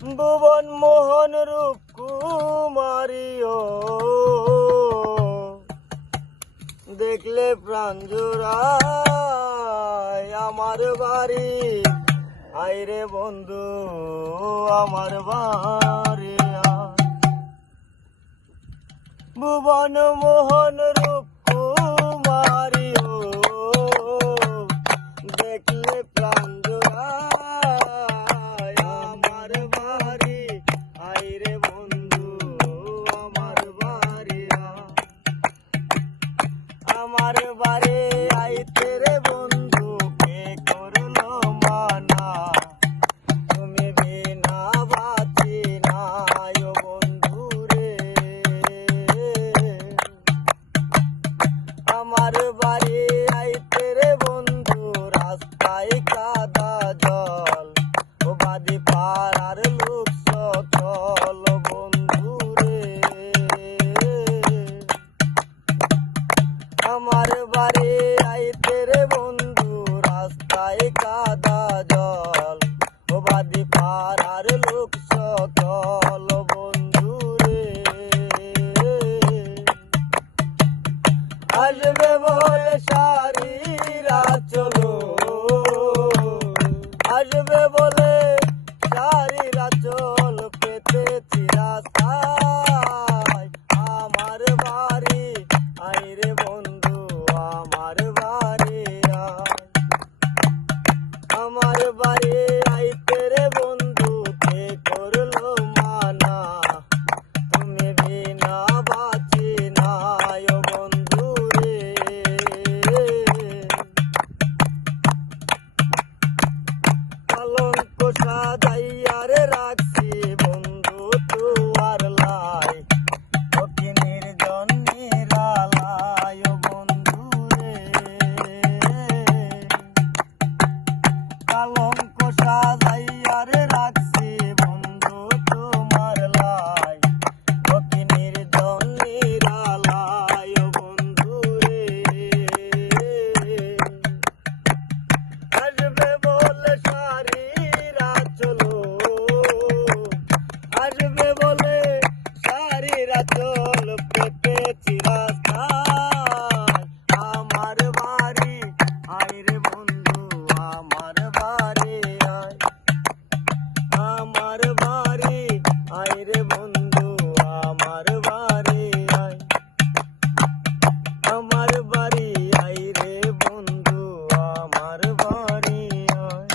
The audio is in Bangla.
ভুবন মোহন রূপ কুমারিও দেখলে প্রাণ জুড়ায় আমার বাড়ি আইরে বন্ধু আমার বাড়ি ভুবন মোহন রূপ কুমারিও দেখলে প্রাণ জুড়ায় আমার বাড়ি আইরে বন্ধু আমার বাড়ি আমার বাড়ি আইতে রে বন্ধু কে করলো মানা তুমি বিনা বাঁচি না ও বন্ধু রে আমার বাড়ি আইতে রে বন্ধু রাস্তায় কাদা জল ও বাদি পাড়ার লোক সকল বন্ধু রে আমার বাড়ি আইতে রে বন্ধু রাস্তায় কাদা জল ও বাদি পাড়ার লোক সকল বন্ধু রে আসবে বলে সারিরা চলো আসবে বলে সারিরা চল পেতেছি রাস্তায় আমার বাড়ি আইরে বন্ধু আমার বাড়ি আমার বাড়ি আইতে রে বন্ধু কে করলো মানা তুমি বিনা বাঁচি না ও বন্ধু রে কলঙ্ক সাজাইয়া রে রাখছি বন্ধু তুয়ার লাই ওকে নির্জন নিরালায় ও বন্ধু রে কলঙ্ক সাজাইয়া রে রাখছি বন্ধু তোমার লাই ওকে নির্জন নিরালায় ও বন্ধু রে আসবে বলে সারিরা চলো আসবে বলে সারিরা চল পেতেছি রাস্তায় আমার বাড়ি আইরে বন্ধু আমার বাড়ি আয় আমার বাড়ি আইরে বন্ধু আমার বাড়ি আয় আমার বাড়ি আইরে বন্ধু আমার বাড়ি আয়